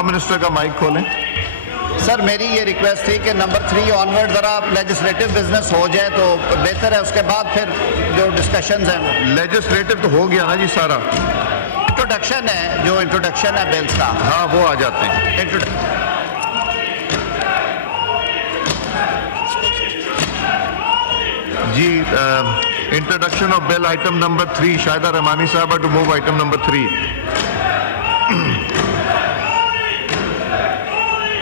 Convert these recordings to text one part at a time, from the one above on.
Law minister का mic खोलें। Sir मेरी ये रिक्वेस्ट थी कि नंबर 3 ऑनवर्ड ज़रा लेजिस्लेटिव बिजनेस हो जाए तो बेहतर है, उसके बाद फिर जो डिस्कशंस हैं। लेजिस्लेटिव तो हो गया ना जी सारा, इंट्रोडक्शन है, जो इंट्रोडक्शन है बिल्स का, हाँ वो आ जाते हैं। जी introduction of bill item number 3, Shahida Rehmani sahab to move item number 3।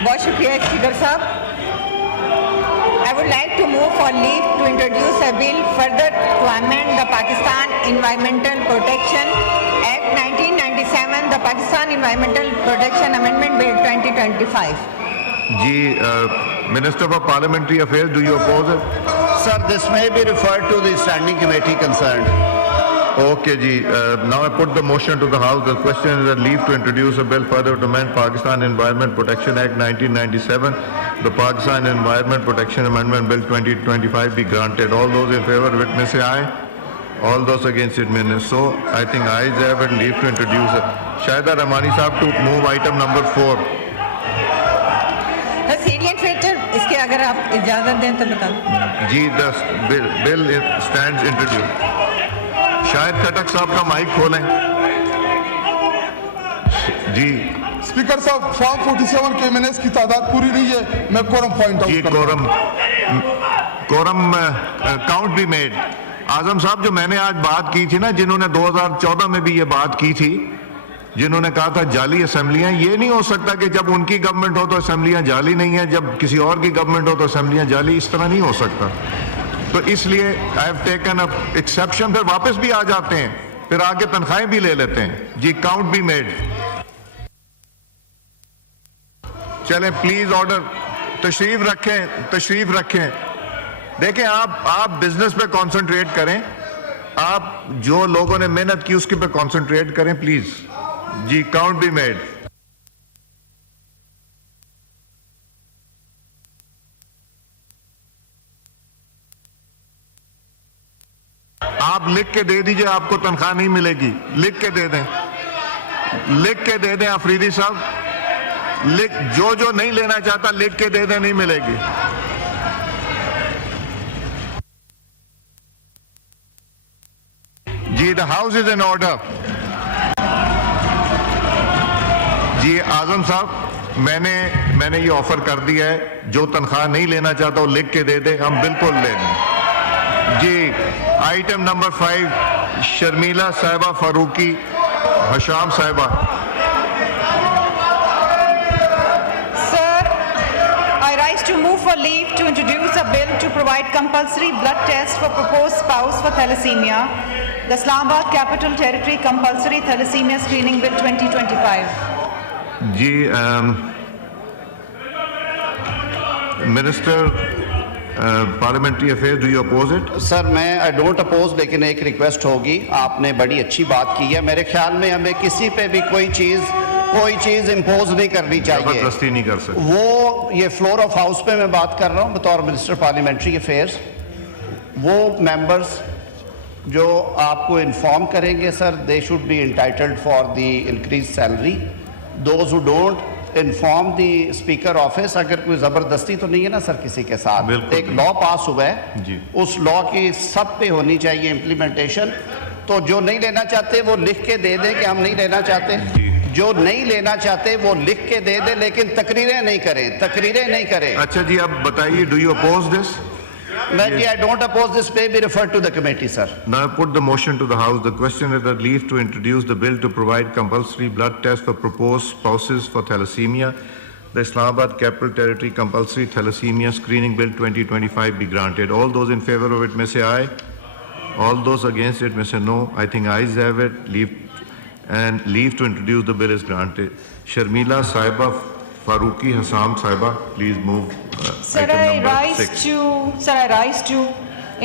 बहुत शुक्रिया स्पीकर साहब। I would like to move for leave to introduce a bill further to amend the Pakistan Environmental Protection Act 1997, the Pakistan Environmental Protection Amendment Bill 2025. जी minister for parliamentary affairs, do you oppose it? Sir, this may be referred to the standing committee concerned. Okay, ji. Now I put the motion to the House. The question is that leave to introduce a bill further to amend Pakistan Environment Protection Act 1997. The Pakistan Environment Protection Amendment Bill 2025 be granted. All those in favor of it may say aye. All those against it may say so. I think ayes have it. Leave to introduce it. Shahida Rahmani Saab to move item number 4. इसके अगर आप इजाजत दें तो बता दूं। जी the bill stands introduce. Shahid Khattak sahab का माइक खोलें। जी स्पीकर साहब, फॉर्म 47 के एमएनएस की तादाद पूरी नहीं है, मैं कोरम पॉइंट आउट जी कोरम काउंट भी मेड। आजम साहब, जो मैंने आज बात की थी ना, जिन्होंने 2014 में भी ये बात की थी, जिन्होंने कहा था जाली असेंबलियां, ये नहीं हो सकता कि जब उनकी गवर्नमेंट हो तो असेंबलियां जाली नहीं है, जब किसी और की गवर्नमेंट हो तो असेंबलियां जाली, इस तरह नहीं हो सकता। तो इसलिए I have taken a exception, फिर वापस भी आ जाते हैं, फिर आगे तनख्वाहें भी ले लेते हैं। जी काउंट भी मेड। चलें प्लीज ऑर्डर, तशरीफ रखें। देखें आप बिजनेस पे कंसंट्रेट करें, आप जो लोगों ने मेहनत की उसके पे कंसंट्रेट करें प्लीज। जी काउंट भी मेड। आप लिख के दे दीजिए, आपको तनख्वाह नहीं मिलेगी, लिख के दे दें, लिख के दे दें अफरीदी साहब, लिख, जो नहीं लेना चाहता लिख के दे दें, नहीं मिलेगी। जी the house is in order. जी आजम साहब, मैंने ये ऑफर कर दिया है, जो तनख्वाह नहीं लेना चाहता वो लिख के दे दे, हम बिल्कुल ले लें। जी आइटम नंबर 5, शर्मिला साहिबा फारूकी हशाम साहिबा। Sir, I rise to move for leave to introduce a bill to provide compulsory blood test for proposed spouse for thalassemia, the Islamabad Capital Territory Compulsory Thalassemia Screening Bill 2025. जी minister parliamentary affairs, do you oppose it? Sir मैं I don't oppose, लेकिन एक request होगी। आपने बड़ी अच्छी बात की है, मेरे ख्याल में हमें किसी पे भी कोई चीज़ इम्पोज नहीं करनी चाहिए, जबरदस्ती नहीं कर सकते। वो ये फ्लोर ऑफ हाउस पे मैं बात कर रहा हूँ बतौर मिनिस्टर पार्लियामेंट्री अफेयर्स। वो मेंबर्स जो आपको इन्फॉर्म करेंगे sir, they should be entitled for the increase salary. Those who don't inform the speaker office, अगर कोई ज़बरदस्ती तो नहीं है ना सर किसी के साथ, एक लॉ पास हुआ है जी, उस लॉ की सब पे होनी चाहिए इम्प्लीमेंटेशन। तो जो नहीं लेना चाहते वो लिख के दे दें कि हम नहीं लेना चाहते, जो नहीं लेना चाहते वो लिख के दे दे, लेकिन तकरीरें नहीं करें। अच्छा जी, अब बताइए, do you oppose this? I don't oppose this, may be referred to the committee, sir. Now I put the motion to the House. The question is that leave to introduce the bill to provide compulsory blood tests for proposed spouses for thalassemia. The Islamabad Capital Territory Compulsory Thalassemia Screening Bill 2025 be granted. All those in favor of it may say aye. All those against it may say no. I think ayes have it. Leave to introduce the bill is granted. Sharmila Sahiba Faruqi Hassam Sahiba, please move. Sir, I rise to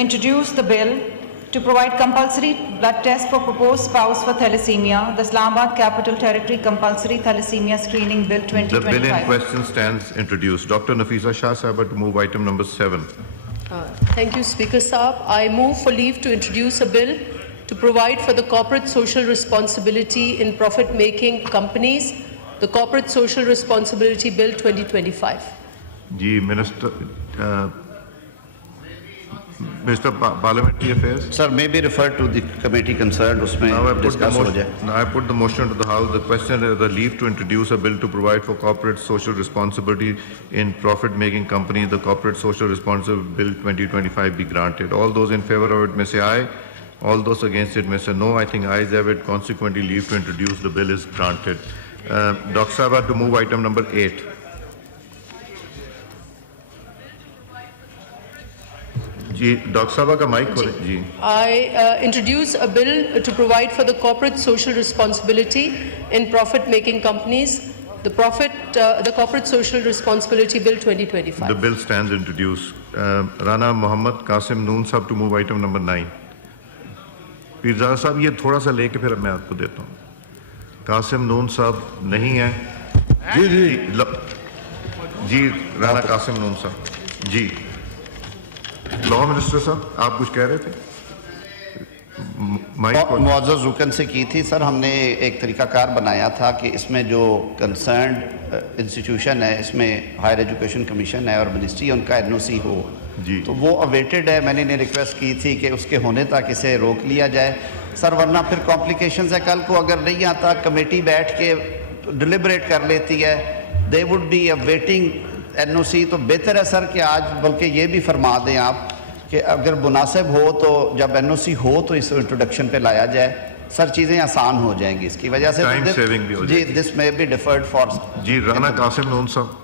introduce the bill to provide compulsory blood test for proposed spouse for thalassemia, the Islamabad Capital Territory Compulsory Thalassemia Screening Bill 2025. The bill in question stands introduced. Dr. Nafisa Shah Sahiba to move item number 7. Thank you, Speaker Saab. I move for leave to introduce a bill to provide for the corporate social responsibility in profit-making companies the Corporate Social Responsibility Bill 2025. Ji, Minister, Minister Parliamentary Affairs. Sir, may be referred to the committee concerned, उसमें Now I discuss हो जाए. put the motion to the House. The question is the leave to introduce a bill to provide for corporate social responsibility in profit-making companies. The Corporate Social Responsibility Bill 2025 be granted. All those in favor of it may say aye. All those against it may say no. I think ayes have it. Consequently, leave to introduce the bill is granted. Dr. Sahaba to move item number 8. Ji doctor साहब का mic खोलें जी. I introduce a bill to provide for the corporate social responsibility in profit-making companies, the Corporate Social Responsibility Bill 2025. The bill stands introduced. Rana Mohammed Qasim Noon साहब to move item number 9. Pirzada साहब ये थोड़ा सा लेके फिर मैं आपको देता हूँ. कासिम नून साहब नहीं है. जी जी जी राना कासिम नून साहब जी. लॉ मिनिस्टर साहब आप कुछ कह रहे थे. माइक मुअज़्ज़ज़ रुकन से की थी सर. हमने एक तरीकाकार बनाया था कि इसमें जो कंसर्न्ड इंस्टीट्यूशन है, इसमें हायर एजुकेशन कमीशन है और मिनिस्ट्री, उनका एनओसी हो जी. तो वो अवेटेड है. मैंने इन्हें रिक्वेस्ट की थी कि उसके होने तक इसे रोक लिया जाए सर, वरना फिर कॉम्प्लिकेशंस है. कल को अगर नहीं आता, कमेटी बैठ के डिलिबरेट कर लेती है, they would be awaiting NOC. तो बेहतर है सर कि आज बल्कि ये भी फरमा दें आप कि अगर मुनासिब हो तो जब एनओसी हो तो इस इंट्रोडक्शन पे लाया जाए सर. चीज़ें आसान हो जाएंगी इसकी वजह से. Time saving भी हो जी, this may be deferred for. जी Rana Qasim Noon sahab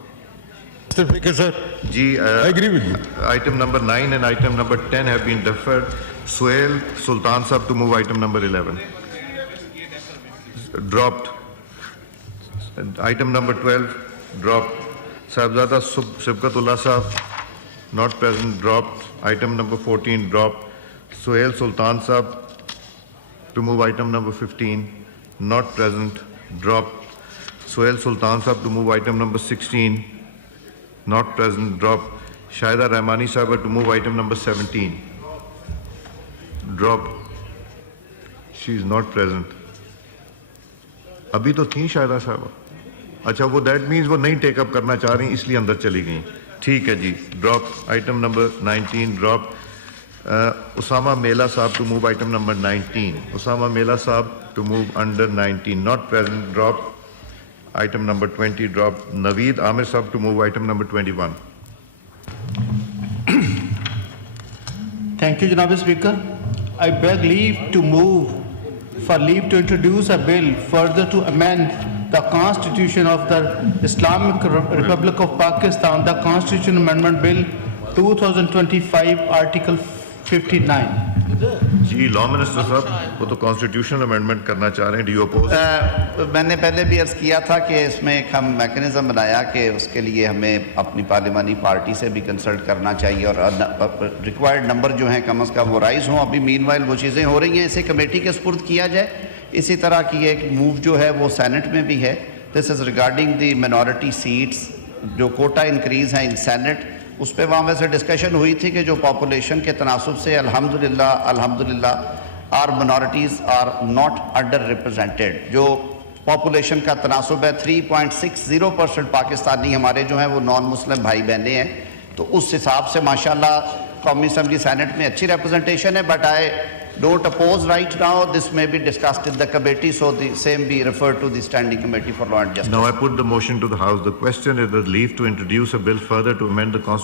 Mr. Speaker, sir, ji. I agree with you. Item number 9 and item number 10 have been deferred. Suhail Sultan Sahab to move item number 11. Dropped. And item number 12 dropped. Sahibzada Sibkatullah Sahab not present, dropped. Item number 14 dropped. Suhail Sultan Sahab to move item number 15 not present, dropped. Suhail Sultan Sahab to move item number 16 not present, dropped. Shahida Rahmani Sahib to move item number 17. Dropped. She is not present. अभी तो थी शायदा साहब. अच्छा वो that means वो नहीं take up करना चाह रही इसलिए अंदर चली गई. ठीक है जी. Drop. Item number 19 drop. Usama Mela sahab to move item number 19. Usama Mela sahab to move under 19 not present, drop. Item number 20 dropped. Naveed Amir Sahab to move item number 21. Thank you, Janaab Speaker. I beg leave to move for leave to introduce a bill further to amend the Constitution of the Islamic Republic of Pakistan, the Constitution Amendment Bill 2025, Article 59. जी law minister साहब वो तो constitutional amendment करना चाह रहे हैं. Do you oppose? मैंने पहले भी अर्ज़ किया था कि इसमें एक हम मैकेनिज़्म बनाया कि उसके लिए हमें अपनी पार्लिमानी पार्टी से भी कंसल्ट करना चाहिए और रिक्वायर्ड नंबर जो हैं कम अज़ कम वो राइज़ हों. अभी मीनवाइल वो चीज़ें हो रही हैं, इसे कमेटी के सुपुर्द किया जाए. इसी तरह की एक मूव जो है वो सेनेट में भी है. This is regarding the minority seats जो कोटा इंक्रीज़ हैं इन सेनेट. उस पर वहाँ वैसे डिस्कशन हुई थी कि जो पॉपुलेशन के तनासुब से अल्हम्दुलिल्लाह are minorities are not underrepresented. जो पॉपुलेशन का तनासुब है 3.60% पाकिस्तानी हमारे जो हैं वो नॉन मुस्लिम भाई बहनें हैं. तो उस हिसाब से माशाल्लाह कौमी असम्बली सेनेट में अच्छी रिप्रेजेंटेशन है. But I don't oppose right now. This may be discussed in the committee, so the same be referred to the Standing Committee for Law and Justice. Now I put the motion to the House. The question is the leave to introduce a bill further to amend the Constitution